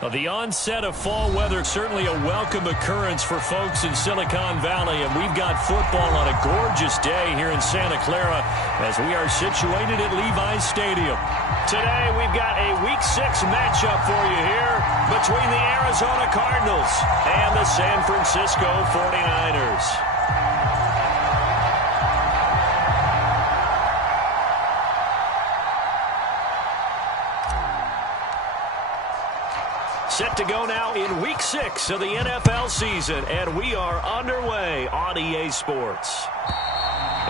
The onset of fall weather, certainly a welcome occurrence for folks in Silicon Valley, and we've got football on a gorgeous day here in Santa Clara as we are situated at Levi's Stadium. Today we've got a Week 6 matchup for you here between the Arizona Cardinals and the San Francisco 49ers. Set to go now in Week 6 of the NFL season, and we are underway on EA Sports.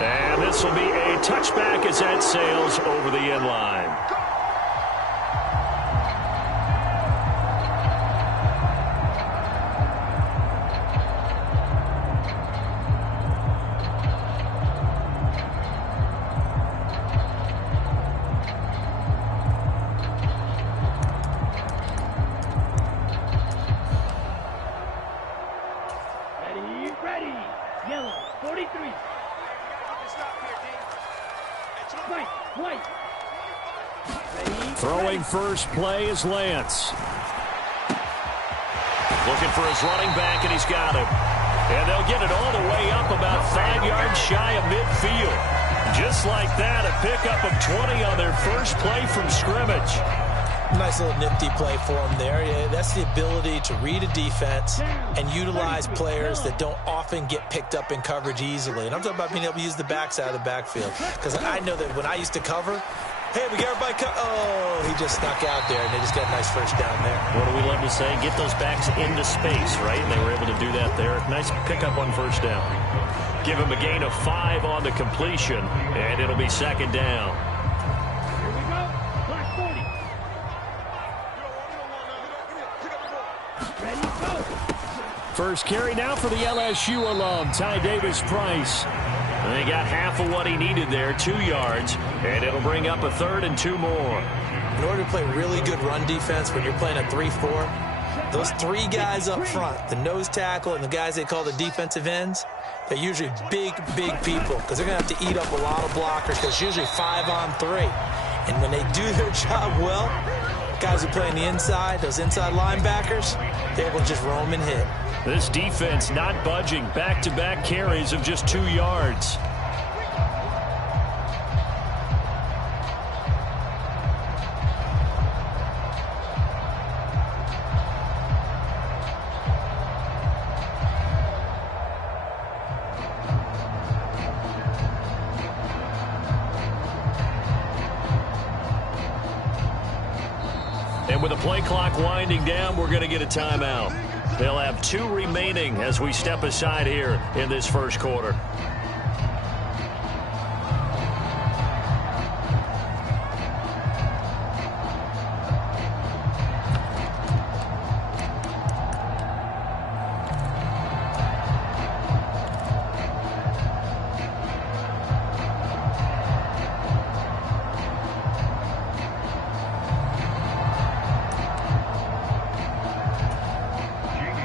And this will be a touchback as that sails over the end line. Throwing first play is Lance. Looking for his running back, and he's got him. And they'll get it all the way up about 5 yards shy of midfield. Just like that, a pickup of 20 on their first play from scrimmage. Nice little nifty play for him there. Yeah, that's the ability to read a defense and utilize players that don't often get picked up in coverage easily. And I'm talking about being able to use the backside of the backfield. Because I know that when I used to cover, hey, we got everybody oh, he just snuck out there, and they just got a nice first down there. What do we love to say? Get those backs into space, right? And they were able to do that there. Nice pickup on first down. Give him a gain of 5 on the completion, and it'll be second down. Here we go. Black 40. Ready, go. First carry now for the LSU alum, Ty Davis-Price. And they got half of what he needed there, 2 yards, and it'll bring up a 3rd and 2 more. In order to play really good run defense when you're playing a 3-4, those 3 guys up front, the nose tackle and the guys they call the defensive ends, they're usually big people because they're going to have to eat up a lot of blockers because it's usually 5 on 3. And when they do their job well, guys who play on the inside, those inside linebackers, they're able to just roam and hit. This defense not budging. Back-to-back carries of just 2 yards. And with the play clock winding down, we're going to get a timeout. They'll have 2 remaining as we step aside here in this first quarter.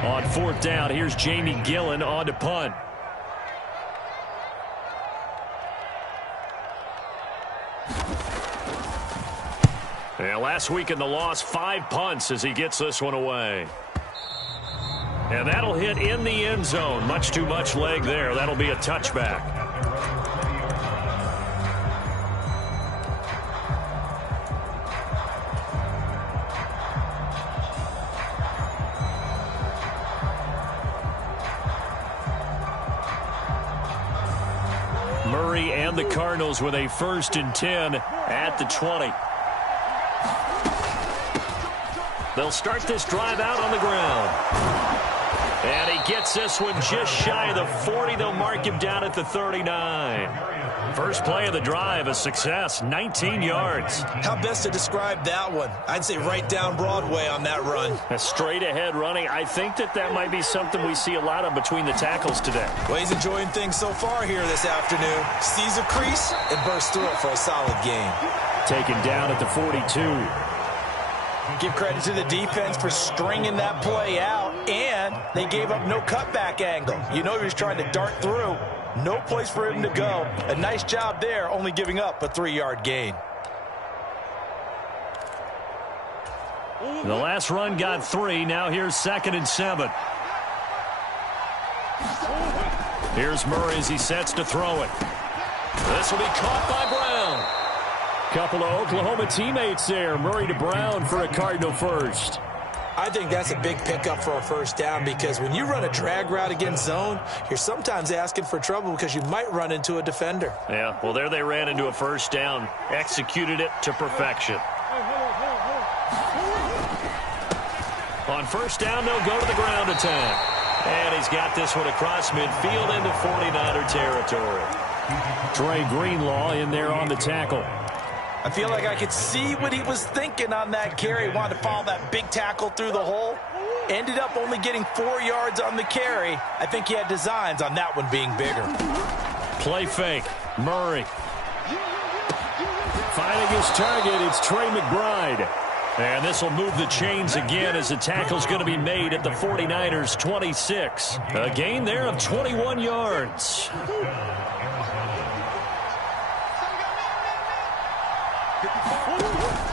On 4th down, here's Jamie Gillen on to punt. And last week in the loss, 5 punts as he gets this one away. And that'll hit in the end zone. Much too much leg there. That'll be a touchback. Murray and the Cardinals with a 1st and 10 at the 20. They'll start this drive out on the ground. And he gets this one just shy of the 40. They'll mark him down at the 39. First play of the drive, a success, 19 yards. How best to describe that one? I'd say right down Broadway on that run. A straight ahead running. I think that might be something we see a lot of between the tackles today. Well, he's enjoying things so far here this afternoon. Sees a crease and bursts through it for a solid gain. Taken down at the 42. Give credit to the defense for stringing that play out, and they gave up no cutback angle. You know he was trying to dart through. No place for him to go. A nice job there, only giving up a 3-yard gain. The last run got 3. Now here's 2nd and 7. Here's Murray as he sets to throw it. This will be caught by Brown. Couple of Oklahoma teammates there. Murray to Brown for a Cardinal first. I think that's a big pickup for a first down because when you run a drag route against zone, you're sometimes asking for trouble because you might run into a defender. Yeah, well, there they ran into a first down. Executed it to perfection. On first down, they'll go to the ground attack. And he's got this one across midfield into 49er territory. Trey Greenlaw in there on the tackle. I feel like I could see what he was thinking on that carry. Wanted to follow that big tackle through the hole. Ended up only getting 4 yards on the carry. I think he had designs on that one being bigger. Play fake. Murray. Finding his target, it's Trey McBride. And this will move the chains again as the tackle's going to be made at the 49ers 26. A gain there of 21 yards.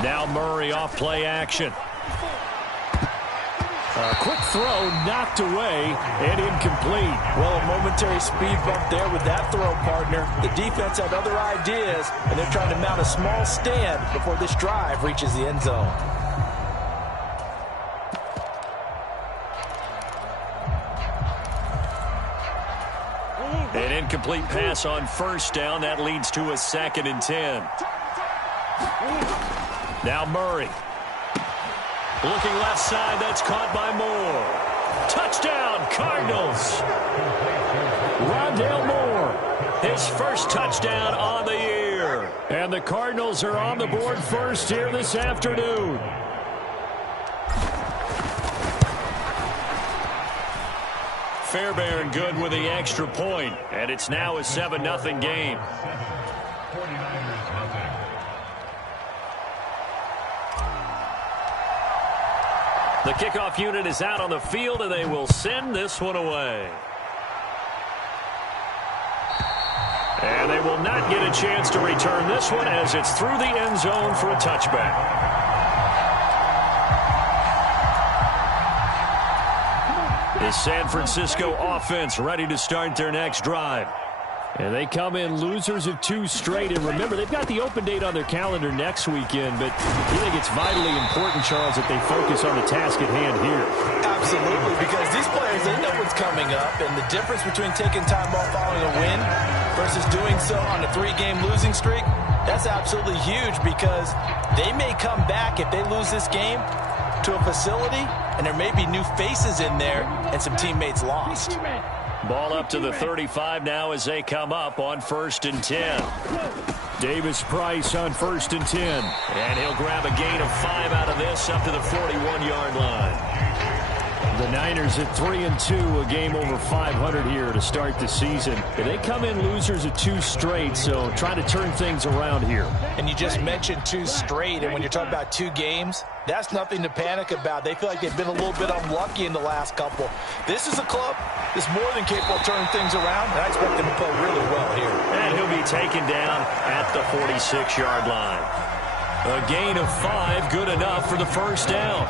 Now Murray off play action. A quick throw knocked away and incomplete. Well, a momentary speed bump there with that throw, partner. The defense had other ideas, and they're trying to mount a small stand before this drive reaches the end zone. An incomplete pass on first down. That leads to a 2nd and 10. Now Murray. Looking left side. That's caught by Moore. Touchdown, Cardinals. Rondale Moore. His first touchdown on the year. And the Cardinals are on the board first here this afternoon. Fairbairn good with the extra point. And it's now a 7-0 game. The kickoff unit is out on the field, and they will send this one away. And they will not get a chance to return this one as it's through the end zone for a touchback. The San Francisco offense ready to start their next drive. And they come in losers of 2 straight. And remember, they've got the open date on their calendar next weekend. But you think it's vitally important, Charles, that they focus on the task at hand here? Absolutely, because these players, they know what's coming up. And the difference between taking time off following a win versus doing so on a 3-game losing streak, that's absolutely huge because they may come back if they lose this game to a facility, and there may be new faces in there and some teammates lost. Ball up to the 35 now as they come up on 1st and 10. Davis Price on 1st and 10. And he'll grab a gain of 5 out of this up to the 41-yard line. The Niners at 3-2, a game over 500 here to start the season. They come in losers of 2 straight, so trying to turn things around here. And you just mentioned 2 straight, and when you're talking about 2 games, that's nothing to panic about. They feel like they've been a little bit unlucky in the last couple. This is a club that's more than capable of turning things around, and I expect them to play really well here. And he'll be taken down at the 46-yard line. A gain of 5, good enough for the first down.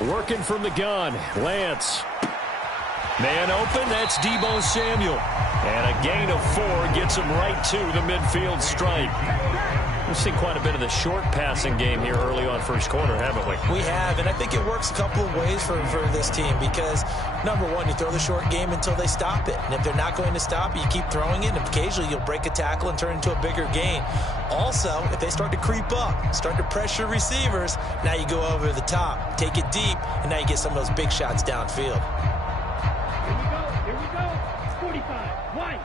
Working from the gun, Lance. Man open, that's Deebo Samuel. And a gain of 4 gets him right to the midfield stripe. We've seen quite a bit of the short passing game here early on first quarter, haven't we? We have, and I think it works a couple of ways for this team because, number one, you throw the short game until they stop it. And if they're not going to stop it, you keep throwing it, and occasionally you'll break a tackle and turn into a bigger gain. Also, if they start to creep up, start to pressure receivers, now you go over the top, take it deep, and now you get some of those big shots downfield. Here we go. 45, wide.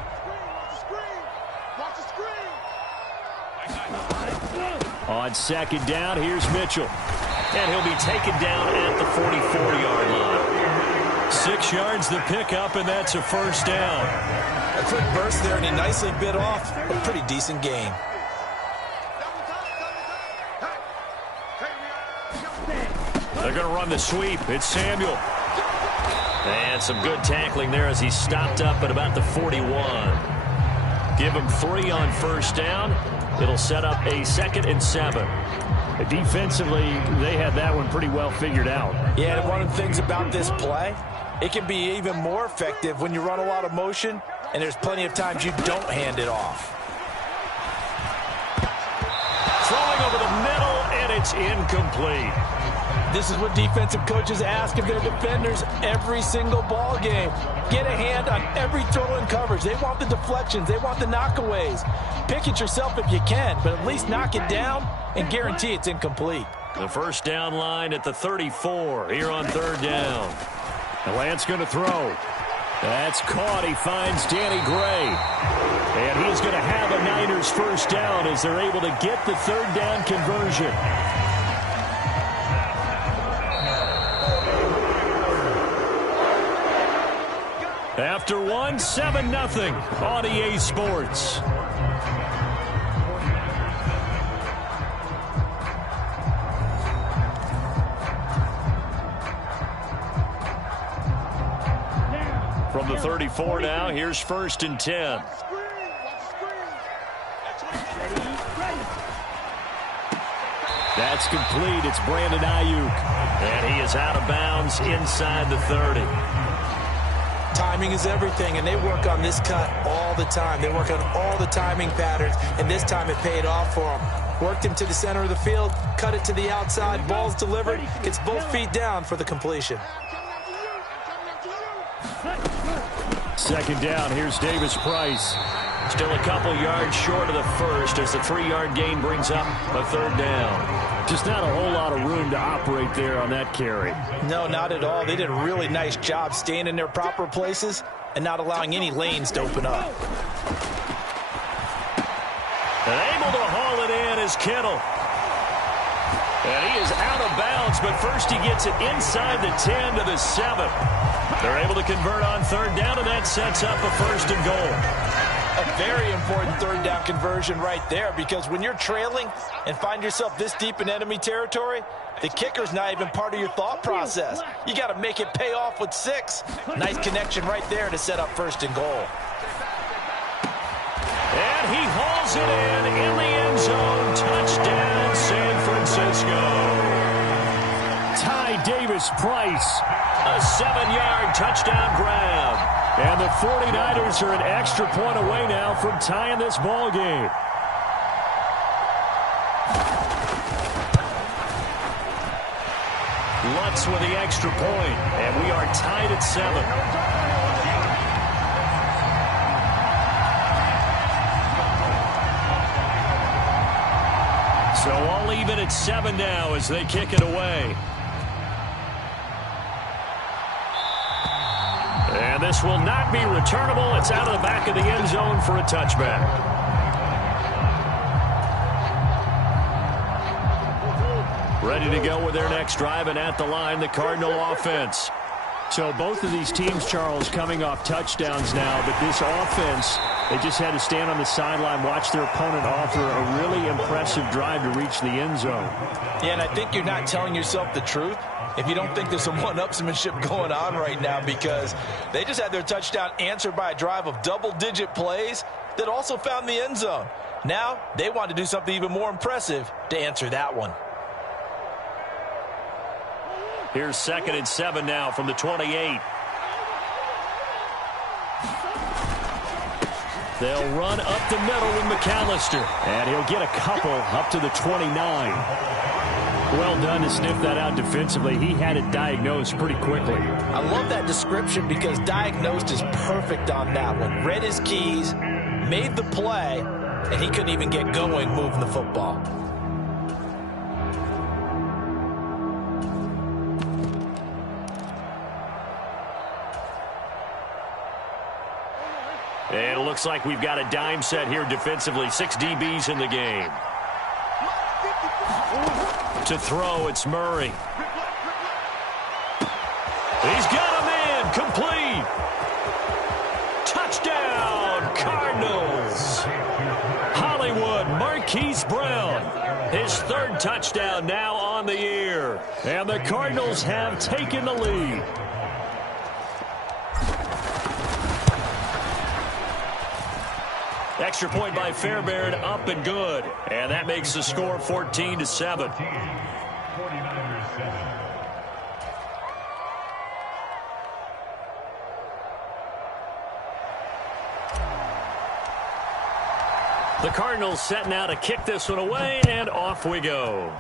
Watch the screen. On 2nd down, here's Mitchell. And he'll be taken down at the 44-yard line. 6 yards the pickup, and that's a first down. A quick burst there, and he nicely bit off a pretty decent gain. They're going to run the sweep. It's Samuel. And some good tackling there as he stopped up at about the 41. Give him 3 on first down. It'll set up a 2nd and 7. Defensively, they had that one pretty well figured out. Yeah, and one of the things about this play, it can be even more effective when you run a lot of motion, and there's plenty of times you don't hand it off. Throwing over the middle, and it's incomplete. This is what defensive coaches ask of their defenders every single ball game. Get a hand on every throw in coverage. They want the deflections. They want the knockaways. Pick it yourself if you can, but at least knock it down and guarantee it's incomplete. The first down line at the 34 here on 3rd down. The Lance going to throw. That's caught. He finds Danny Gray. And he's going to have a Niners first down as they're able to get the 3rd down conversion. After 1, 7-0 on EA Sports. From the 34 now, here's 1st and 10. That's complete. It's Brandon Ayuk. And he is out of bounds inside the 30. Timing is everything, and they work on this cut all the time. They work on all the timing patterns, and this time it paid off for them. Worked him to the center of the field, cut it to the outside, ball's delivered, gets both feet down for the completion. 2nd down, here's Davis Price. Still a couple yards short of the first as the 3-yard gain brings up a 3rd down. Just not a whole lot of room to operate there on that carry. No, not at all. They did a really nice job staying in their proper places and not allowing any lanes to open up. And able to haul it in is Kittle. And he is out of bounds, but first he gets it inside the 10 to the 7. They're able to convert on 3rd down, and that sets up a 1st and goal. A very important 3rd down conversion right there, because when you're trailing and find yourself this deep in enemy territory, the kicker's not even part of your thought process. You got to make it pay off with 6. Nice connection right there to set up 1st and goal. And he hauls it in the end zone. Touchdown, San Francisco. Ty Davis Price. A 7-yard touchdown grab. And the 49ers are an extra point away now from tying this ball game. Lutz with the extra point, and we are tied at 7. So all even at 7 now as they kick it away. And this will not be returnable. It's out of the back of the end zone for a touchback. Ready to go with their next drive, and at the line, the Cardinal offense. So both of these teams, Charles, coming off touchdowns now, but this offense, they just had to stand on the sideline, watch their opponent offer a really impressive drive to reach the end zone. Yeah, and I think you're not telling yourself the truth if you don't think there's some one-upsmanship going on right now, because they just had their touchdown answered by a drive of double-digit plays that also found the end zone. Now they want to do something even more impressive to answer that one. Here's 2nd and 7 now from the 28. They'll run up the middle with McAllister. And he'll get a couple up to the 29. Well done to sniff that out defensively. He had it diagnosed pretty quickly. I love that description because diagnosed is perfect on that one. Read his keys, made the play, and he couldn't even get going moving the football. And it looks like we've got a dime set here defensively. 6 DBs in the game. To throw, it's Murray. He's got a man, complete. Touchdown, Cardinals. Hollywood, Marquise Brown. His 3rd touchdown now on the year. And the Cardinals have taken the lead. Extra point by Fairbairn, up and good. And that makes the score 14-7. The Cardinals set now to kick this one away, and off we go.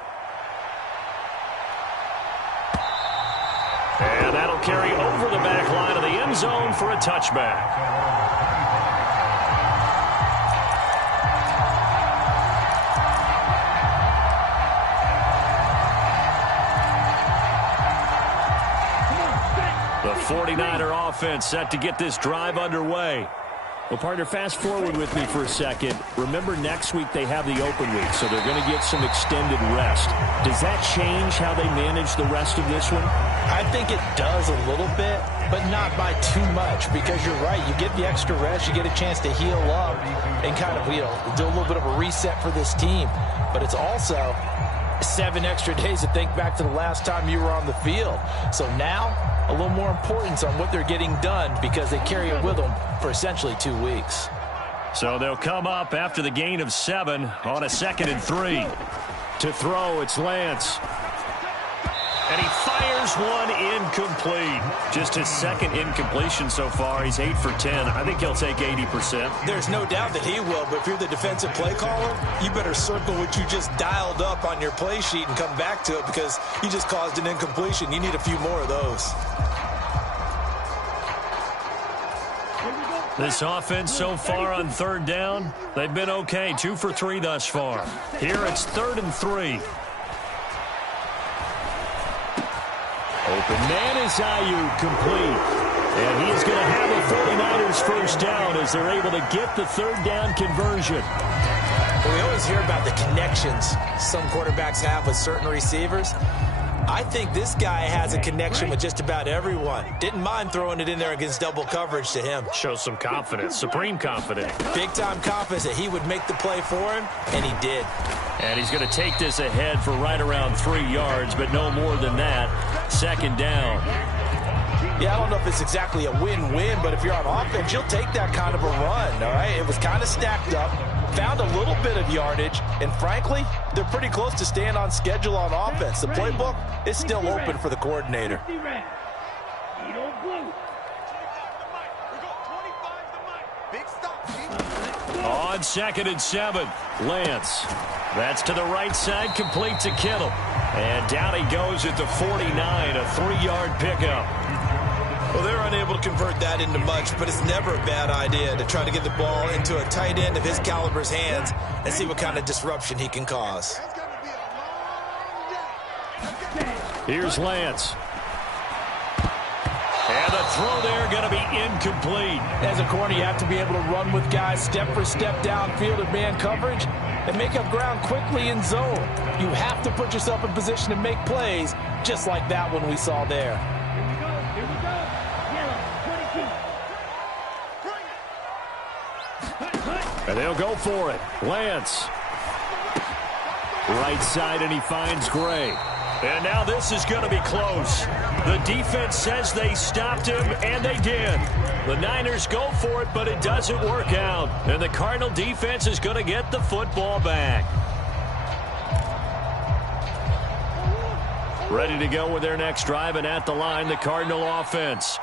And that'll carry over the back line of the end zone for a touchback. The 49er offense set to get this drive underway. Well, partner, fast forward with me for a second. Remember, next week they have the open week, so they're going to get some extended rest. Does that change how they manage the rest of this one? I think it does a little bit, but not by too much, because you're right. You get the extra rest, you get a chance to heal up and kind of, do a little bit of a reset for this team. But it's also 7 extra days to think back to the last time you were on the field. So now, a little more importance on what they're getting done, because they carry it with them for essentially 2 weeks. So they'll come up after the gain of 7 on a 2nd and 3. To throw, it's Lance. And he fires one incomplete. Just his 2nd incompletion so far. He's 8 for 10. I think he'll take 80%. There's no doubt that he will, but if you're the defensive play caller, you better circle what you just dialed up on your play sheet and come back to it, because you just caused an incompletion. You need a few more of those. This offense so far on 3rd down, they've been okay. 2 for 3 thus far. Here it's 3rd and 3. Open man is Ayuk, complete. And he is going to have a 49ers first down as they're able to get the 3rd down conversion. Well, we always hear about the connections some quarterbacks have with certain receivers. I think this guy has a connection with just about everyone. Didn't mind throwing it in there against double coverage to him. Shows some confidence, supreme confidence. Big-time confidence that he would make the play for him, and he did. And he's going to take this ahead for right around 3 yards, but no more than that. 2nd down. Yeah, I don't know if it's exactly a win-win, but if you're on offense, you'll take that kind of a run, all right? It was kind of stacked up, found a little bit of yardage, and frankly, they're pretty close to staying on schedule on offense. The playbook is still open for the coordinator. On 2nd and 7, Lance. That's to the right side, complete to Kittle. And down he goes at the 49, a 3-yard pickup. Well, they're unable to convert that into much, but it's never a bad idea to try to get the ball into a tight end of his caliber's hands and see what kind of disruption he can cause. Here's Lance. And the throw there going to be incomplete. As a corner, you have to be able to run with guys step for step downfield in man coverage and make up ground quickly in zone. You have to put yourself in position to make plays, just like that one we saw there. Here we go. Yellow, 22. And they'll go for it. Lance. Right side, and he finds Gray. And now this is going to be close. The defense says they stopped him, and they did. The Niners go for it, but it doesn't work out. And the Cardinal defense is going to get the football back. Ready to go with their next drive, and at the line, the Cardinal offense.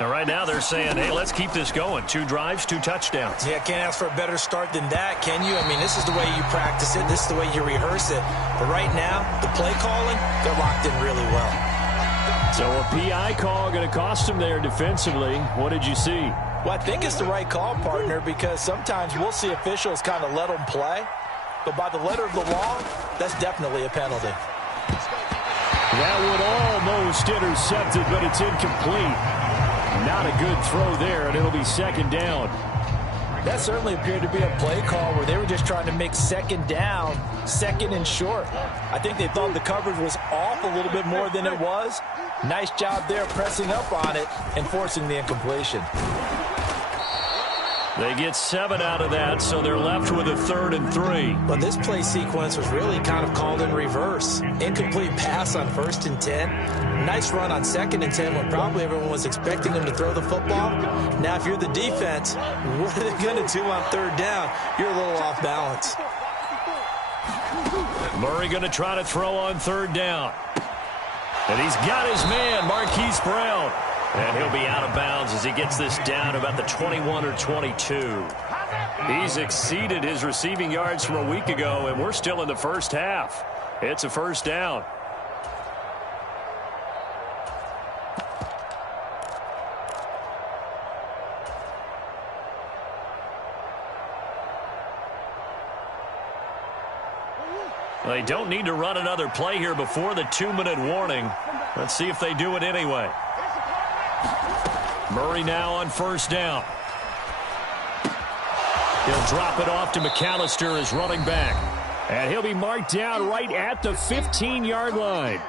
And right now they're saying, hey, let's keep this going. 2 drives, 2 touchdowns. Yeah, can't ask for a better start than that, can you? I mean, this is the way you practice it. This is the way you rehearse it. But right now, the play calling, they're locked in really well. So a PI call going to cost them there defensively. What did you see? Well, I think it's the right call, partner, because sometimes we'll see officials kind of let them play. But by the letter of the law, that's definitely a penalty. That one almost intercepted, but it's incomplete. Not a good throw there, and it'll be 2nd down. That certainly appeared to be a play call where they were just trying to make 2nd down, 2nd and short. I think they thought the coverage was off a little bit more than it was. Nice job there pressing up on it and forcing the incompletion. They get 7 out of that, so they're left with a 3rd and 3. Well, this play sequence was really kind of called in reverse. Incomplete pass on 1st and 10. Nice run on 2nd and 10 when probably everyone was expecting them to throw the football. Now, if you're the defense, what are they going to do on 3rd down? You're a little off balance. Murray going to try to throw on 3rd down. And he's got his man, Marquise Brown. And he'll be out of bounds as he gets this down about the 21 or 22. He's exceeded his receiving yards from a week ago, and we're still in the first half. It's a 1st down. They don't need to run another play here before the 2-minute warning. Let's see if they do it anyway. Murray now on 1st down. He'll drop it off to McAllister as running back. And he'll be marked down right at the 15-yard line.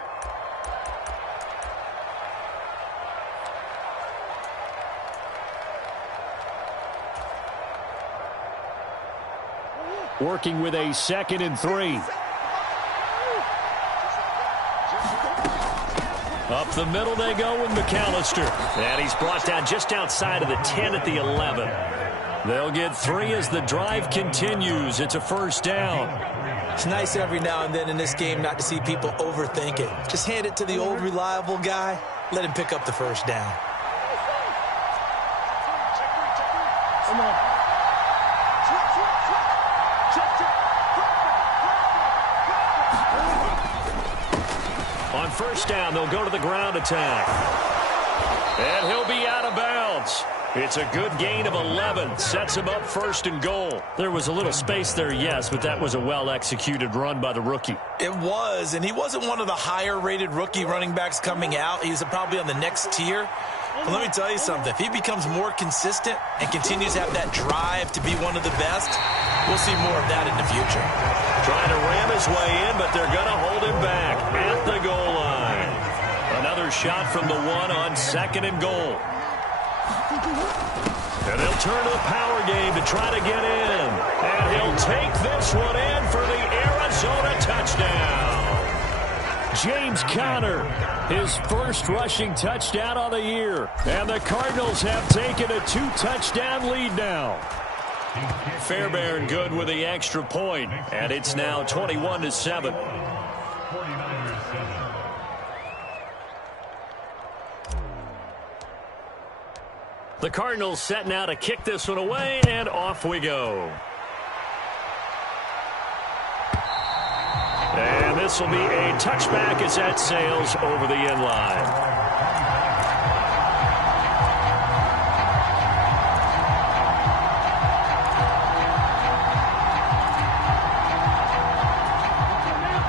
Working with a 2nd and 3. Up the middle they go with McAllister. And he's brought down just outside of the 10 at the 11. They'll get 3 as the drive continues. It's a 1st down. It's nice every now and then in this game not to see people overthink it. Just hand it to the old reliable guy. Let him pick up the 1st down. Come on. On 1st down, they'll go to the ground attack. And he'll be out of bounds. It's a good gain of 11. Sets him up 1st and goal. There was a little space there, yes, but that was a well-executed run by the rookie. It was, and he wasn't one of the higher-rated rookie running backs coming out. He's probably on the next tier. But let me tell you something. If he becomes more consistent and continues to have that drive to be one of the best, we'll see more of that in the future. Trying to ram his way in, but they're going to hold him back at the goal line. Another shot from the 1 on 2nd and goal. And they'll turn to the power game to try to get in. And he'll take this one in for the Arizona touchdown. James Conner, his first rushing touchdown on the year. And the Cardinals have taken a 2-touchdown lead now. Fairbairn good with the extra point, and it's now 21-7. The Cardinals set now to kick this one away, and off we go. And this will be a touchback as that sails over the end line.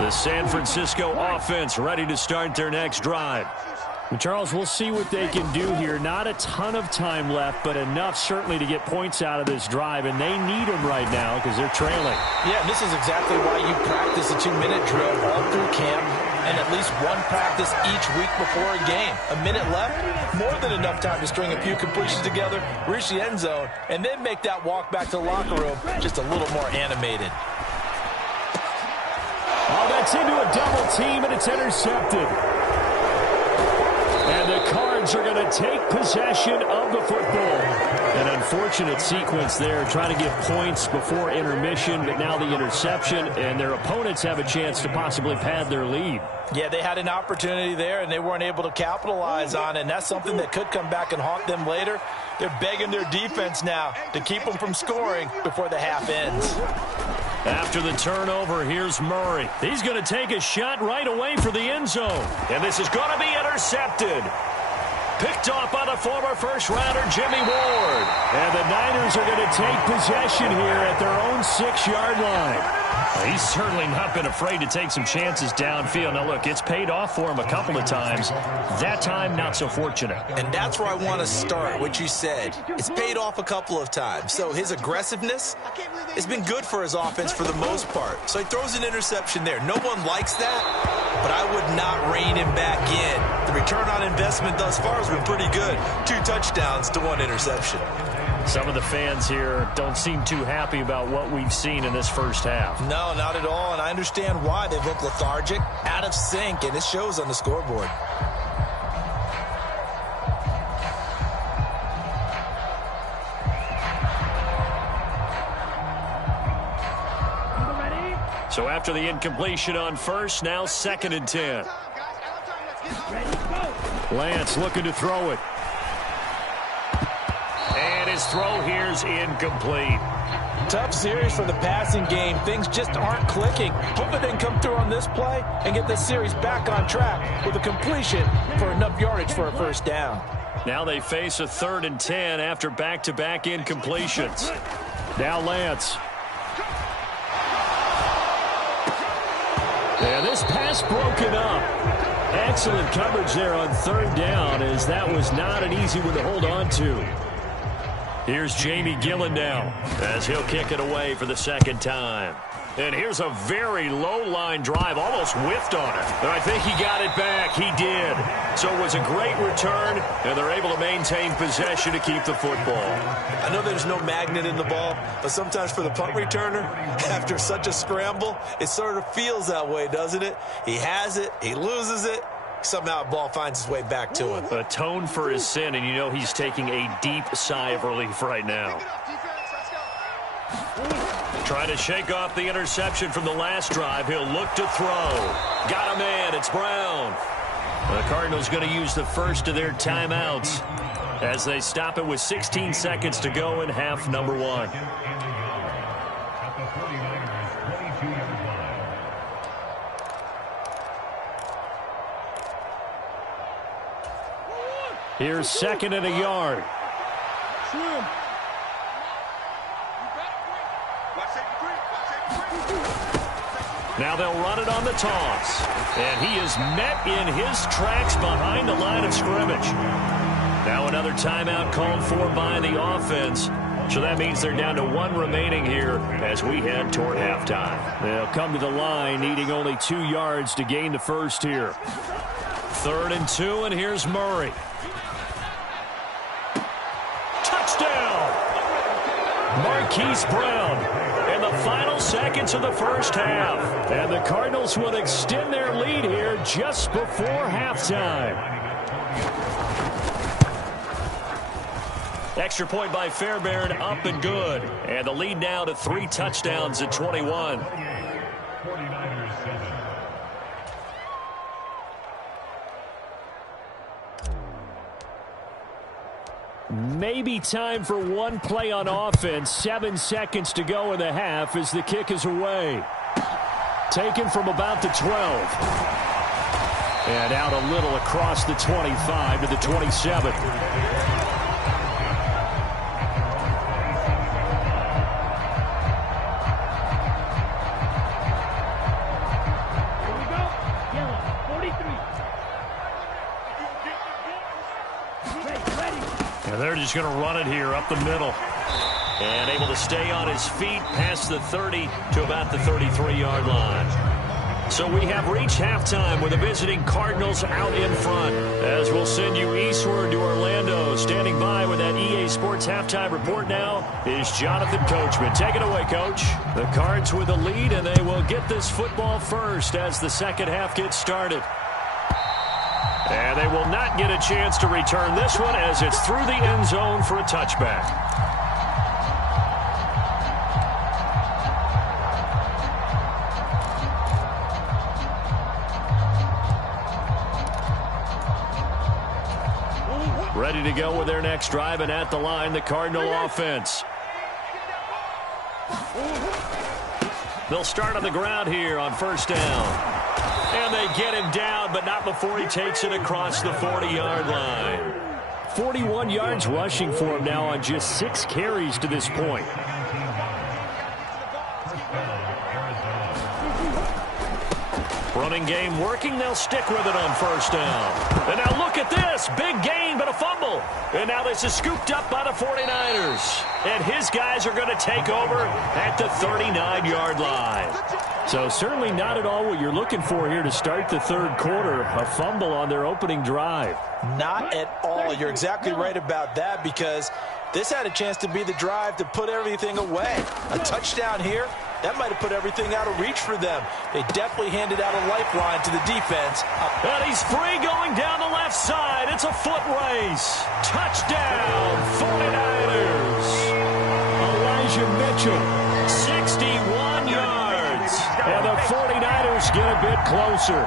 The San Francisco offense ready to start their next drive. And Charles, we'll see what they can do here. Not a ton of time left, but enough certainly to get points out of this drive, and they need them right now because they're trailing. Yeah, and this is exactly why you practice a 2-minute drill all through camp and at least one practice each week before a game. A minute left, more than enough time to string a few completions together, reach the end zone, and then make that walk back to the locker room just a little more animated. Oh, that's into a double team, and it's intercepted. And the Cards are going to take possession of the football. An unfortunate sequence there, trying to get points before intermission, but now the interception, and their opponents have a chance to possibly pad their lead. Yeah, they had an opportunity there, and they weren't able to capitalize on it, and that's something that could come back and haunt them later. They're begging their defense now to keep them from scoring before the half ends. After the turnover, here's Murray. He's going to take a shot right away for the end zone. And this is going to be intercepted. Picked off by the former first-rounder Jimmy Ward. And the Niners are going to take possession here at their own 6-yard line. He's certainly not been afraid to take some chances downfield. Now, look, it's paid off for him a couple of times. That time, not so fortunate. And that's where I want to start, what you said. It's paid off a couple of times. So his aggressiveness has been good for his offense for the most part. So he throws an interception there. No one likes that, but I would not rein him back in. The return on investment thus far has been pretty good. 2 touchdowns to 1 interception. Some of the fans here don't seem too happy about what we've seen in this first half. No, not at all, and I understand why. They look lethargic, out of sync, and it shows on the scoreboard. So after the incompletion on first, now 2nd and 10. Lance looking to throw it. And his throw here's incomplete. Tough series for the passing game. Things just aren't clicking. Hopefully they can come through on this play and get this series back on track with a completion for enough yardage for a first down. Now they face a 3rd and 10 after back-to-back incompletions. Now Lance. And this pass broken up. Excellent coverage there on 3rd down, as that was not an easy one to hold on to. Here's Jamie Gillen now, as he'll kick it away for the 2nd time. And here's a very low-line drive, almost whiffed on it. And I think he got it back. He did. So it was a great return, and they're able to maintain possession to keep the football. I know there's no magnet in the ball, but sometimes for the punt returner, after such a scramble, it sort of feels that way, doesn't it? He has it, he loses it, somehow the ball finds its way back to him. Atone for his sin, and you know he's taking a deep sigh of relief right now. Trying to shake off the interception from the last drive. He'll look to throw. Got a man. It's Brown. The Cardinals going to use the first of their timeouts as they stop it with 16 seconds to go in half number 1. Here's 2nd and a yard. Now they'll run it on the toss. And he is met in his tracks behind the line of scrimmage. Now another timeout called for by the offense. So that means they're down to 1 remaining here as we head toward halftime. They'll come to the line needing only 2 yards to gain the first here. 3rd and 2, and here's Murray. Touchdown! Marquise Brown. In the final seconds of the first half. And the Cardinals will extend their lead here just before halftime. Extra point by Fairbairn, up and good. And the lead now to 3 touchdowns at 21. Maybe time for one play on offense. 7 seconds to go in the half as the kick is away. Taken from about the 12. And out a little across the 25 to the 27. And they're just going to run it here up the middle. And able to stay on his feet past the 30 to about the 33-yard line. So we have reached halftime with the visiting Cardinals out in front. As we'll send you eastward to Orlando. Standing by with that EA Sports halftime report now is Jonathan Coachman. Take it away, Coach. The Cards with the lead, and they will get this football first as the second half gets started. And they will not get a chance to return this one as it's through the end zone for a touchback. Ready to go with their next drive, and at the line, the Cardinal offense. They'll start on the ground here on first down. And they get him down, but not before he takes it across the 40-yard line. 41 yards rushing for him now on just 6 carries to this point. Running game working. They'll stick with it on first down. And now look at this. Big gain, but a fumble. And now this is scooped up by the 49ers. And his guys are going to take over at the 39-yard line. So certainly not at all what you're looking for here to start the third quarter. A fumble on their opening drive. Not at all. You're exactly right about that, because This had a chance to be the drive to put everything away. A touchdown here, that might have put everything out of reach for them. They definitely handed out a lifeline to the defense. And he's free going down the left side. It's a foot race. Touchdown, 49ers. Elijah Mitchell, 61 yards. And the 49ers get a bit closer.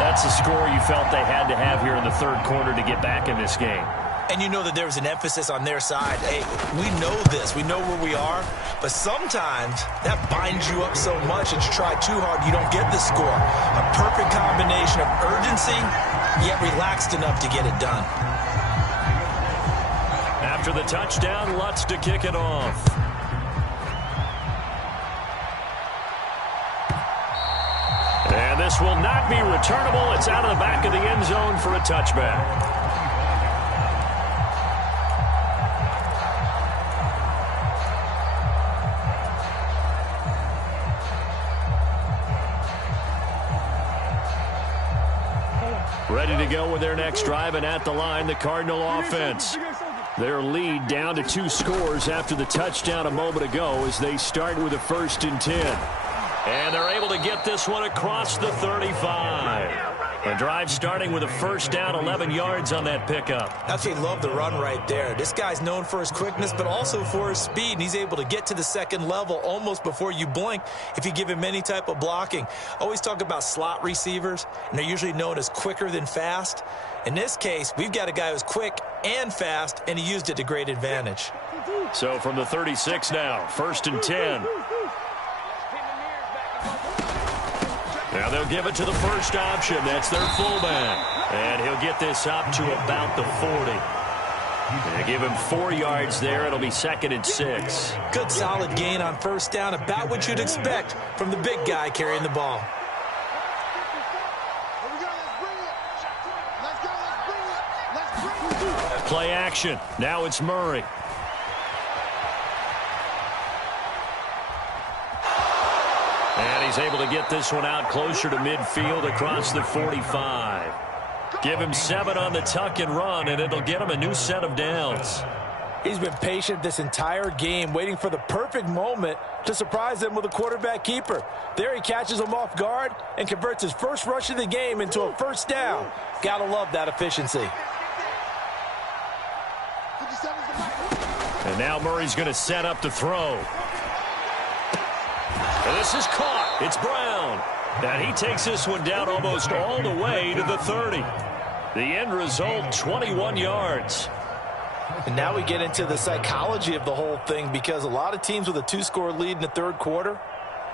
That's the score you felt they had to have here in the third quarter to get back in this game. And you know that there was an emphasis on their side. Hey, we know this. We know where we are. But sometimes that binds you up so much that you try too hard, you don't get the score. A perfect combination of urgency, yet relaxed enough to get it done. After the touchdown, Lutz to kick it off. And this will not be returnable. It's out of the back of the end zone for a touchback. Ready to go with their next drive, and at the line, the Cardinal offense. Their lead down to 2 scores after the touchdown a moment ago as they start with a 1st and 10. And they're able to get this one across the 35. The drive starting with a 1st down, 11 yards on that pickup. Absolutely love the run right there. This guy's known for his quickness, but also for his speed. And he's able to get to the second level almost before you blink if you give him any type of blocking. Always talk about slot receivers, and they're usually known as quicker than fast. In this case, we've got a guy who's quick and fast, and he used it to great advantage. So from the 36 now, 1st and 10. Now they'll give it to the first option. That's their fullback. And he'll get this up to about the 40. They give him 4 yards there. It'll be 2nd and 6. Good solid gain on 1st down, about what you'd expect from the big guy carrying the ball. Play action. Now it's Murray. And he's able to get this one out closer to midfield across the 45. Give him 7 on the tuck and run, and it'll get him a new set of downs. He's been patient this entire game, waiting for the perfect moment to surprise them with a quarterback keeper. There he catches him off guard and converts his first rush of the game into a 1st down. Gotta love that efficiency. And now Murray's going to set up to throw. And this is caught. It's Brown. And he takes this one down almost all the way to the 30. The end result, 21 yards. And now we get into the psychology of the whole thing, because a lot of teams with a 2-score lead in the third quarter,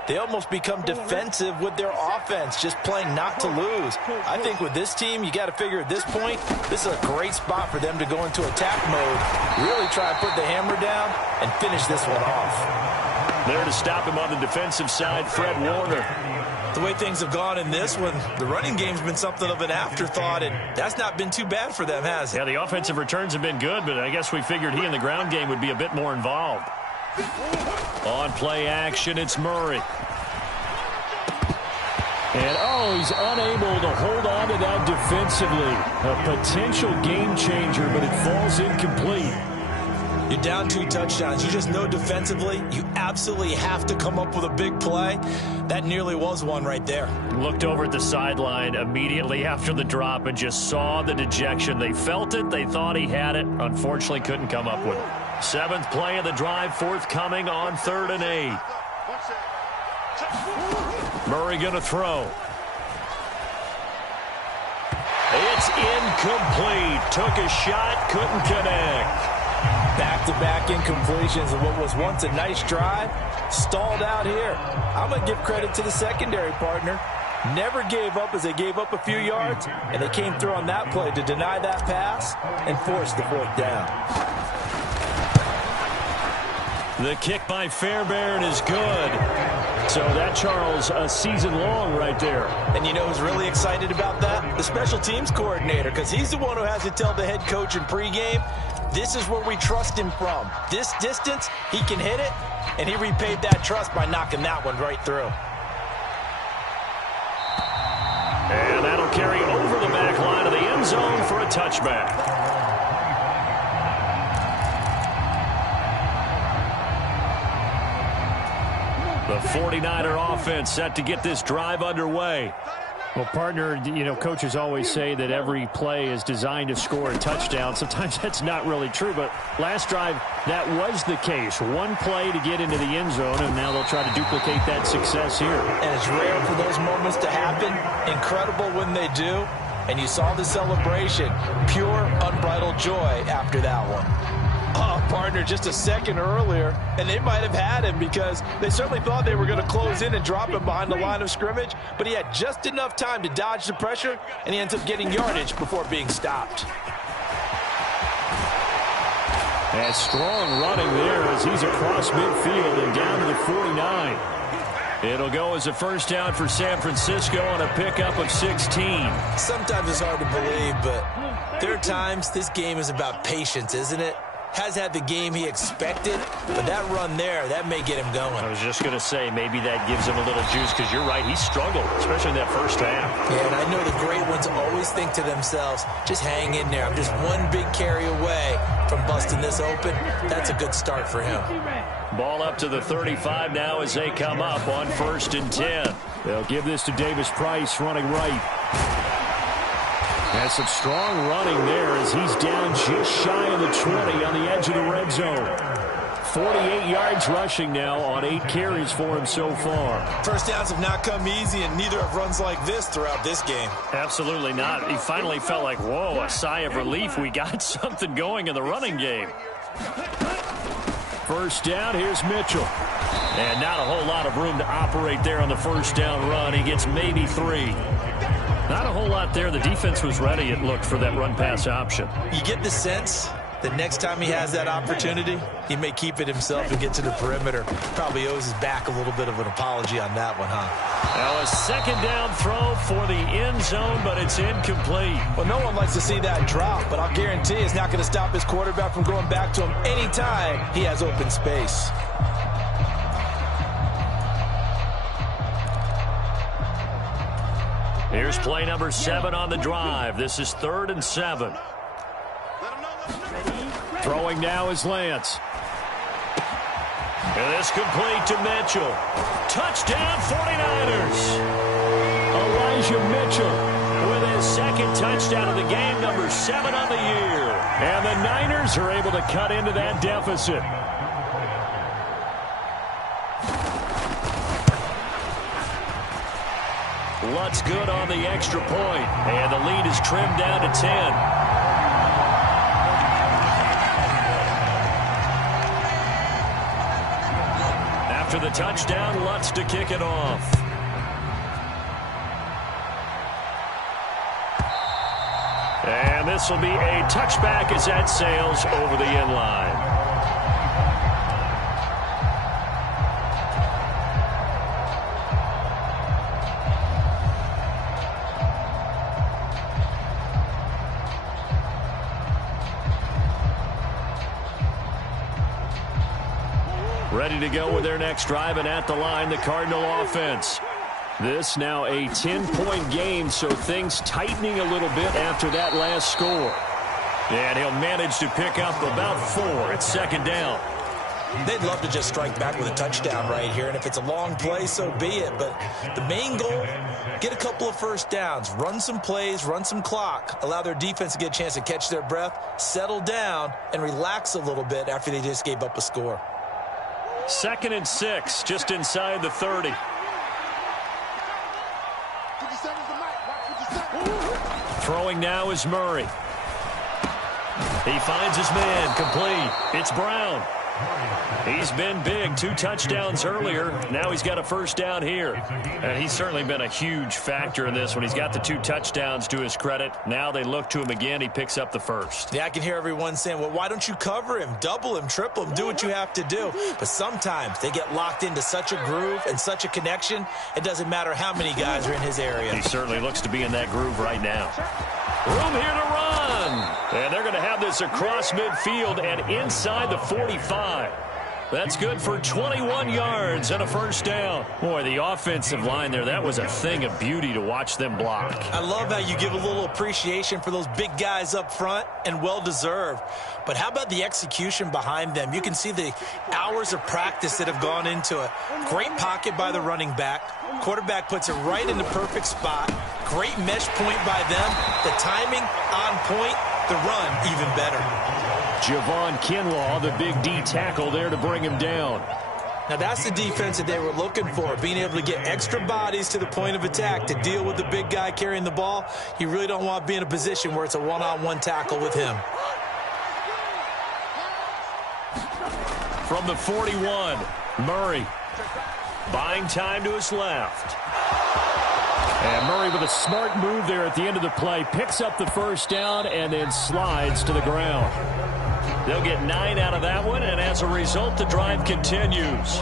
they almost become defensive with their offense, just playing not to lose. I think with this team, you got to figure at this point, this is a great spot for them to go into attack mode, really try and put the hammer down and finish this one off. There to stop him on the defensive side, Fred Warner. The way things have gone in this one, the running game's been something of an afterthought, and that's not been too bad for them, has it? Yeah, the offensive returns have been good, but I guess we figured he in the ground game would be a bit more involved. On play action, it's Murray. And, he's unable to hold on to that defensively. A potential game changer, but it falls incomplete. You're down 2 touchdowns. You just know defensively you absolutely have to come up with a big play. That nearly was one right there. Looked over at the sideline immediately after the drop and just saw the dejection. They felt it. They thought he had it. Unfortunately, couldn't come up with it. 7th play of the drive, forthcoming on 3rd and 8. Murray going to throw. It's incomplete. Took a shot, couldn't connect. Back-to-back incompletions of what was once a nice drive, stalled out here. I'm going to give credit to the secondary partner. Never gave up as they gave up a few yards, and they came through on that play to deny that pass and force the 4th down. The kick by Fairbairn is good. So that, Charles, a season long right there. And you know who's really excited about that? The special teams coordinator, because he's the one who has to tell the head coach in pregame, this is where we trust him from. This distance, he can hit it, and he repaid that trust by knocking that one right through. And that'll carry over the back line of the end zone for a touchback. The 49er offense set to get this drive underway. Well, partner, coaches always say that every play is designed to score a touchdown. Sometimes that's not really true, but last drive, that was the case. One play to get into the end zone, and now they'll try to duplicate that success here. And it's rare for those moments to happen. Incredible when they do. And you saw the celebration. Pure, unbridled joy after that one. Oh, partner, just a second earlier, and they might have had him because they certainly thought they were going to close in and drop him behind the line of scrimmage, but he had just enough time to dodge the pressure, and he ends up getting yardage before being stopped. And strong running there as he's across midfield and down to the 49. It'll go as a first down for San Francisco on a pickup of 16. Sometimes it's hard to believe, but there are times this game is about patience, isn't it? Has had the game he expected, but that run there, that may get him going. I was just going to say, maybe that gives him a little juice, because you're right, he struggled, especially in that first half. Yeah, and I know the great ones always think to themselves, just hang in there. I'm just one big carry away from busting this open. That's a good start for him. Ball up to the 35 now as they come up on 1st and 10. They'll give this to Davis Price running right. And some strong running there as he's down just shy of the 20 on the edge of the red zone. 48 yards rushing now on 8 carries for him so far. First downs have not come easy, and neither have runs like this throughout this game. Absolutely not. He finally felt like, whoa, a sigh of relief. We got something going in the running game. First down, here's Mitchell. And not a whole lot of room to operate there on the first down run. He gets maybe 3. Not a whole lot there. The defense was ready, it looked, for that run-pass option. You get the sense that next time he has that opportunity, he may keep it himself and get to the perimeter. Probably owes his back a little bit of an apology on that one, huh? Now a second down throw for the end zone, but it's incomplete. Well, no one likes to see that drop, but I'll guarantee it's not going to stop his quarterback from going back to him anytime he has open space. Here's play number 7 on the drive. This is 3rd and 7. Throwing now is Lance. And this complete to Mitchell. Touchdown 49ers. Elijah Mitchell with his second touchdown of the game, number 7 on the year. And the Niners are able to cut into that deficit. Lutz good on the extra point, and the lead is trimmed down to 10. After the touchdown, Lutz to kick it off. And this will be a touchback as that sails over the end line. Ready to go with their next drive, and at the line, the Cardinal offense. This now a 10-point game, so things tightening a little bit after that last score. And he'll manage to pick up about 4. It's second down. They'd love to just strike back with a touchdown right here, and if it's a long play, so be it. But the main goal, get a couple of first downs, run some plays, run some clock, allow their defense to get a chance to catch their breath, settle down, and relax a little bit after they just gave up a score. 2nd and 6, just inside the 30. Throwing now is Murray. He finds his man, complete. It's Brown. He's been big, 2 touchdowns earlier. Now he's got a first down here. And he's certainly been a huge factor in this one. He's got the 2 touchdowns to his credit. Now they look to him again. He picks up the first. Yeah, I can hear everyone saying, well, why don't you cover him, double him, triple him, do what you have to do. But sometimes they get locked into such a groove and such a connection, it doesn't matter how many guys are in his area. He certainly looks to be in that groove right now. Room here to run. And they're going to have this across midfield and inside the 45. That's good for 21 yards and a first down. Boy, the offensive line there, that was a thing of beauty to watch them block. I love how you give a little appreciation for those big guys up front, and well-deserved. But how about the execution behind them? You can see the hours of practice that have gone into it. Great pocket by the running back. Quarterback puts it right in the perfect spot. Great mesh point by them. The timing on point. The run even better. Javon Kinlaw, the big D tackle there to bring him down. Now that's the defense that they were looking for, being able to get extra bodies to the point of attack to deal with the big guy carrying the ball. You really don't want to be in a position where it's a one-on-one tackle with him. From the 41, Murray buying time to his left. And Murray with a smart move there at the end of the play, picks up the first down and then slides to the ground. They'll get 9 out of that one, and as a result, the drive continues.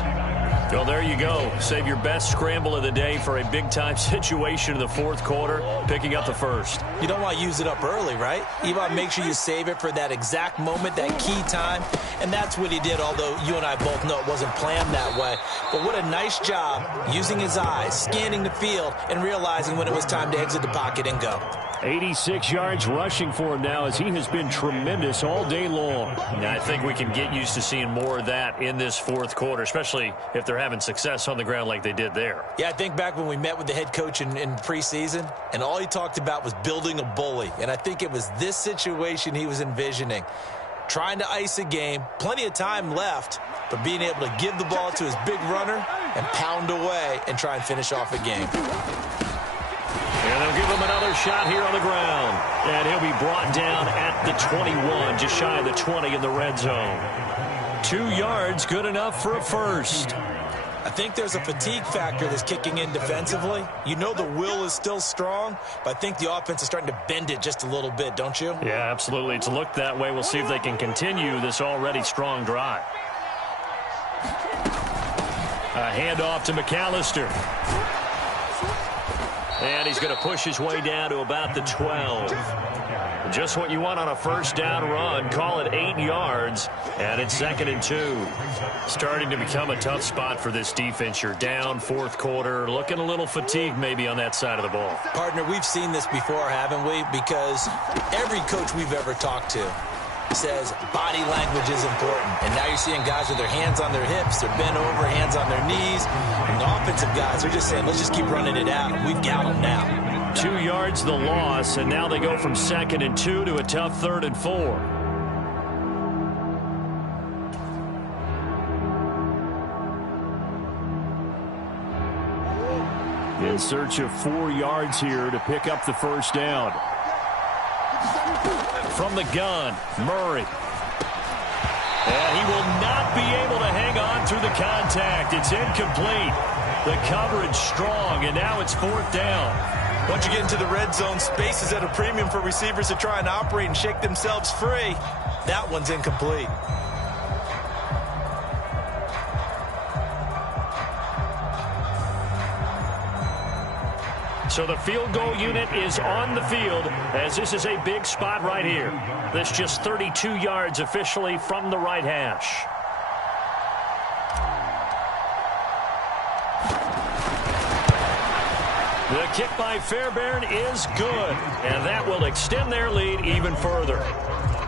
Well, there you go. Save your best scramble of the day for a big-time situation in the fourth quarter, picking up the first. You don't want to use it up early, right? You want to make sure you save it for that exact moment, that key time, and that's what he did, although you and I both know it wasn't planned that way. But what a nice job using his eyes, scanning the field, and realizing when it was time to exit the pocket and go. 86 yards rushing for him now as he has been tremendous all day long. Now, I think we can get used to seeing more of that in this fourth quarter, especially if they're having success on the ground like they did there. Yeah, I think back when we met with the head coach in preseason, and all he talked about was building a bully. And I think it was this situation he was envisioning. Trying to ice a game, plenty of time left, but being able to give the ball to his big runner and pound away and try and finish off a game. And they'll give him another shot here on the ground. And he'll be brought down at the 21, just shy of the 20 in the red zone. 2 yards, good enough for a first. I think there's a fatigue factor that's kicking in defensively. You know the will is still strong, but I think the offense is starting to bend it just a little bit, don't you? Yeah, absolutely. It's looked that way. We'll see if they can continue this already strong drive. A handoff to McAllister. And he's going to push his way down to about the 12. Just what you want on a first down run. Call it 8 yards. And it's 2nd and 2. Starting to become a tough spot for this defense. You're down fourth quarter. Looking a little fatigued maybe on that side of the ball. Partner, we've seen this before, haven't we? Because every coach we've ever talked to says body language is important. And now you're seeing guys with their hands on their hips, they're bent over, hands on their knees. And the offensive guys are just saying, let's just keep running it out. We've got them now. 2 yards the loss, and now they go from 2nd and 2 to a tough 3rd and 4. In search of 4 yards here to pick up the first down. From the gun, Murray. And he will not be able to hang on through the contact. It's incomplete. The coverage strong, and now it's 4th down. Once you get into the red zone, space is at a premium for receivers to try and operate and shake themselves free. That one's incomplete. So the field goal unit is on the field as this is a big spot right here. This just 32 yards officially from the right hash. The kick by Fairbairn is good, and that will extend their lead even further.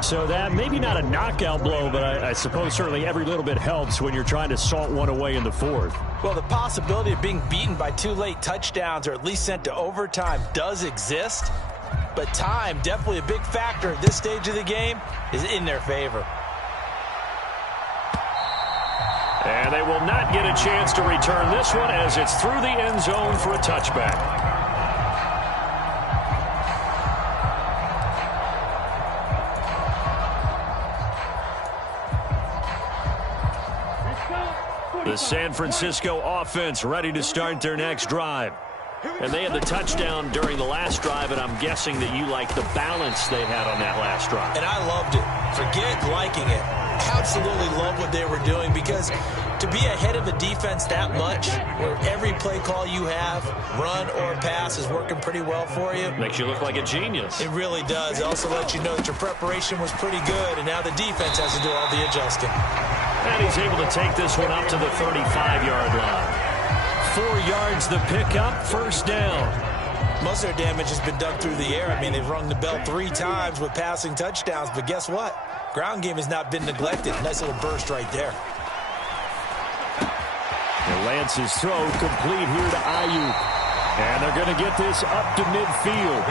So that maybe not a knockout blow, but I suppose certainly every little bit helps when you're trying to salt one away in the fourth. Well, the possibility of being beaten by 2 late touchdowns or at least sent to overtime does exist, but time, definitely a big factor at this stage of the game, is in their favor. And they will not get a chance to return this one as it's through the end zone for a touchback. The San Francisco offense ready to start their next drive. And they had the touchdown during the last drive, and I'm guessing that you like the balance they had on that last drive. And I loved it. Forget liking it. Absolutely love what they were doing, because to be ahead of a defense that much, where every play call you have, run or pass, is working pretty well for you. Makes you look like a genius. It really does. It also lets you know that your preparation was pretty good, and now the defense has to do all the adjusting. And he's able to take this one up to the 35-yard line. 4 yards the pickup, first down. Most of their damage has been done through the air. I mean, they've rung the bell 3 times with passing touchdowns, but guess what? Ground game has not been neglected. Nice little burst right there. And Lance's throw complete here to Ayuk. And they're going to get this up to midfield.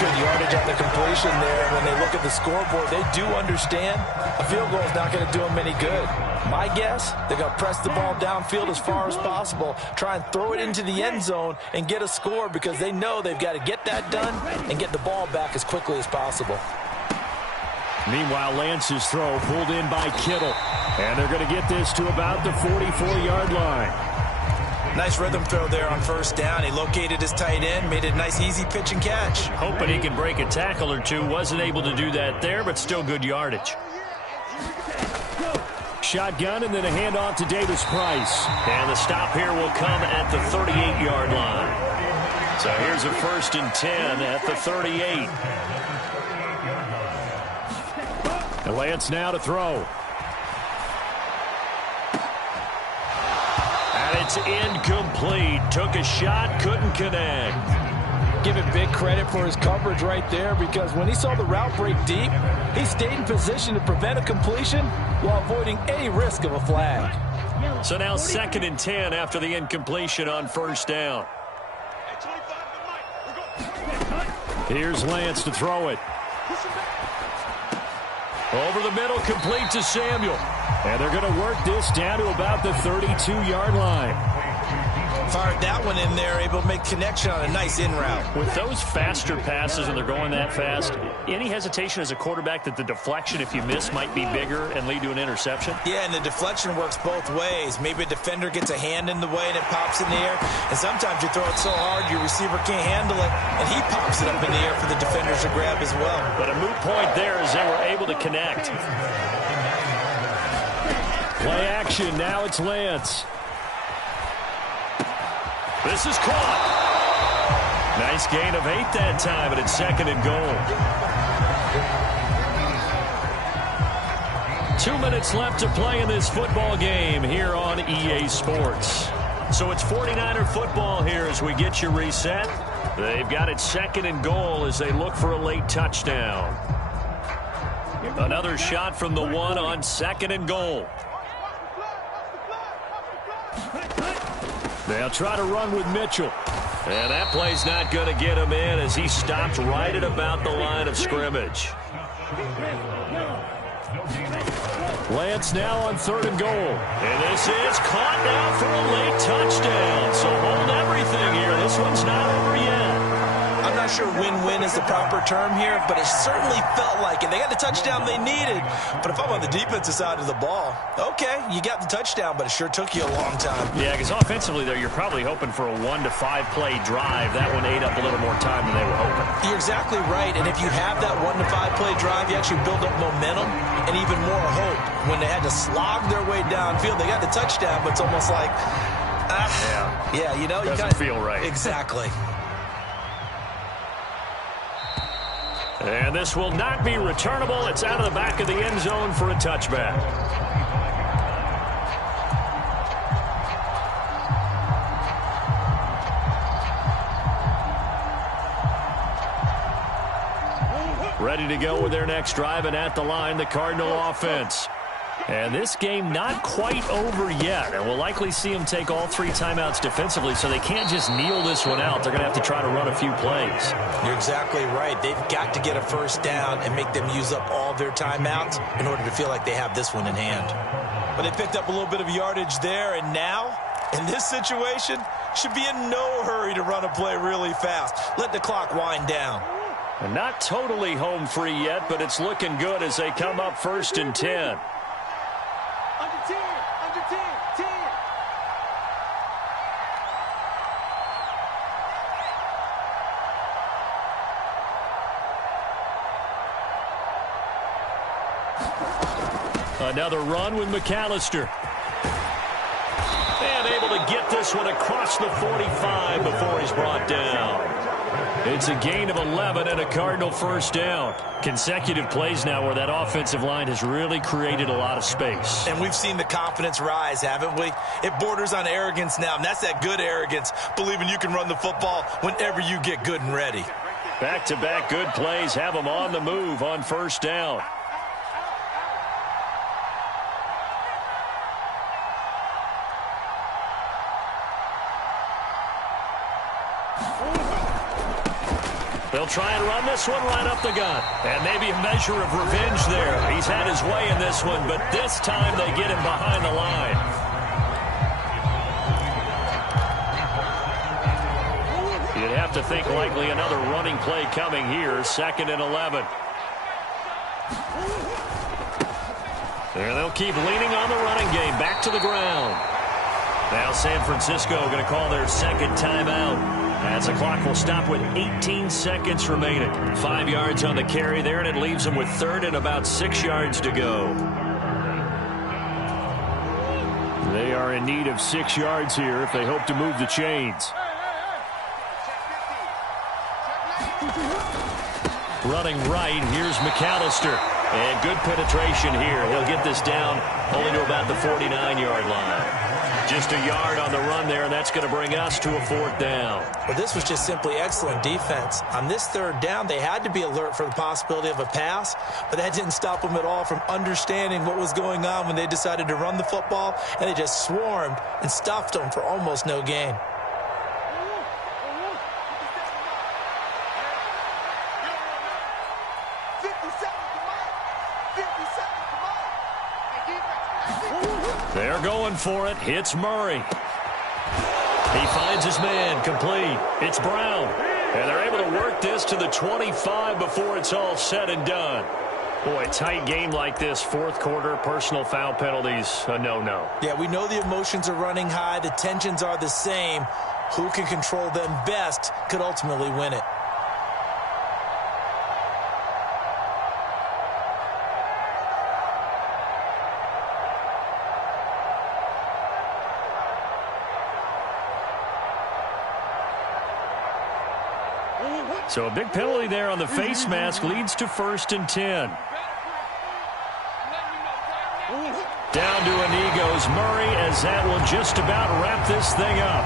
Good yardage on the completion there. When they look at the scoreboard, they do understand a field goal is not going to do them any good. My guess, they're going to press the ball downfield as far as possible, try and throw it into the end zone and get a score because they know they've got to get that done and get the ball back as quickly as possible. Meanwhile, Lance's throw pulled in by Kittle. And they're going to get this to about the 44-yard line. Nice rhythm throw there on first down. He located his tight end, made it a nice easy pitch and catch. Hoping he can break a tackle or two. Wasn't able to do that there, but still good yardage. Shotgun and then a handoff to Davis Price. And the stop here will come at the 38-yard line. So here's a 1st and 10 at the 38. And Lance now to throw. And it's incomplete. Took a shot, couldn't connect. Give him big credit for his coverage right there because when he saw the route break deep, he stayed in position to prevent a completion while avoiding any risk of a flag. So now 2nd and 10 after the incompletion on first down. Here's Lance to throw it. Over the middle, complete to Samuel. And they're going to work this down to about the 32-yard line. Fired that one in there, able to make connection on a nice in route. With those faster passes and they're going that fast, any hesitation as a quarterback that the deflection, if you miss, might be bigger and lead to an interception? Yeah, and the deflection works both ways. Maybe a defender gets a hand in the way and it pops in the air. And sometimes you throw it so hard your receiver can't handle it, and he pops it up in the air for the defenders to grab as well. But a moot point there as they were able to connect. Play action. Now it's Lance. This is caught. Nice gain of 8 that time, but it's 2nd and goal. 2 minutes left to play in this football game here on EA Sports. So it's 49er football here as we get you reset. They've got it 2nd and goal as they look for a late touchdown. Another shot from the 1 on 2nd and goal. They'll try to run with Mitchell. And that play's not going to get him in as he stopped right at about the line of scrimmage. Lance now on 3rd and goal. And this is caught now for a late touchdown. So hold everything here. This one's not over yet. I'm not sure win-win is the proper term here, but it certainly felt like it. They got the touchdown they needed. But if I'm on the defensive side of the ball, okay, you got the touchdown, but it sure took you a long time. Yeah, because offensively there, you're probably hoping for a 1 to 5 play drive. That one ate up a little more time than they were hoping. You're exactly right, and if you have that 1 to 5 play drive, you actually build up momentum and even more hope. When they had to slog their way downfield, they got the touchdown, but it's almost like, yeah, you know, doesn't feel right. Exactly. And this will not be returnable. It's out of the back of the end zone for a touchback. Ready to go with their next drive, and at the line, the Cardinal offense. And this game not quite over yet, and we'll likely see them take all 3 timeouts defensively, so they can't just kneel this one out. They're going to have to try to run a few plays. You're exactly right. They've got to get a first down and make them use up all their timeouts in order to feel like they have this one in hand. But they picked up a little bit of yardage there, and now, in this situation, should be in no hurry to run a play really fast. Let the clock wind down. And not totally home free yet, but it's looking good as they come up 1st and 10. Another run with McAllister. And able to to get this one across the 45 before he's brought down. It's a gain of 11 and a Cardinal first down. Consecutive plays now where that offensive line has really created a lot of space. And we've seen the confidence rise, haven't we? It borders on arrogance now, and that's that good arrogance, believing you can run the football whenever you get good and ready. Back-to-back good plays have them on the move on first down. They'll try and run this one right up the gut. And maybe a measure of revenge there. He's had his way in this one, but this time they get him behind the line. You'd have to think likely another running play coming here. 2nd and 11. There they'll keep leaning on the running game. Back to the ground. Now San Francisco going to call their second timeout. As the clock will stop with 18 seconds remaining. 5 yards on the carry there, and it leaves them with 3rd and about 6 yards to go. They are in need of 6 yards here if they hope to move the chains. Running right, here's McAllister. And good penetration here. He'll get this down only to about the 49-yard line. Just a yard on the run there, and that's going to bring us to a 4th down. Well, this was just simply excellent defense. On this 3rd down, they had to be alert for the possibility of a pass, but that didn't stop them at all from understanding what was going on when they decided to run the football, and they just swarmed and stuffed them for almost no gain. They're going for it. Hits Murray. He finds his man. Complete. It's Brown. And they're able to work this to the 25 before it's all said and done. Boy, tight game like this, 4th quarter, personal foul penalties, a no-no. Yeah, we know the emotions are running high. The tensions are the same. Who can control them best could ultimately win it. So a big penalty there on the face mask leads to 1st and 10. Down to a knee goes Murray, as that will just about wrap this thing up.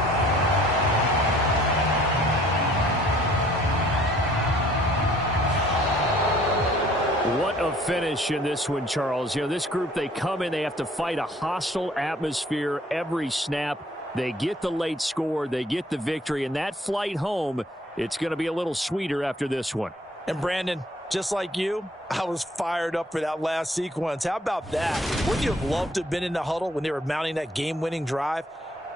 What a finish in this one, Charles. You know, this group, they come in, they have to fight a hostile atmosphere every snap. They get the late score, they get the victory, and that flight home, it's going to be a little sweeter after this one. And Brandon, just like you, I was fired up for that last sequence. How about that? Wouldn't you have loved to have been in the huddle when they were mounting that game-winning drive?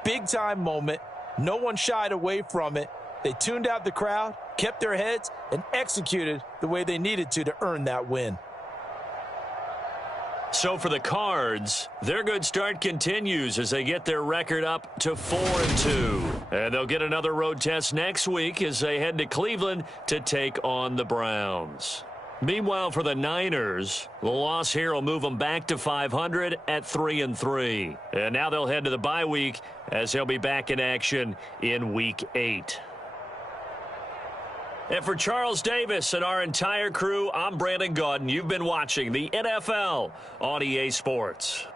Big-time moment. No one shied away from it. They tuned out the crowd, kept their heads, and executed the way they needed to earn that win. So for the Cards, their good start continues as they get their record up to 4-2. And they'll get another road test next week as they head to Cleveland to take on the Browns. Meanwhile, for the Niners, the loss here will move them back to 500 at 3-3. And now they'll head to the bye week as they'll be back in action in Week 8. And for Charles Davis and our entire crew, I'm Brandon Gaudin. You've been watching the NFL on EA Sports.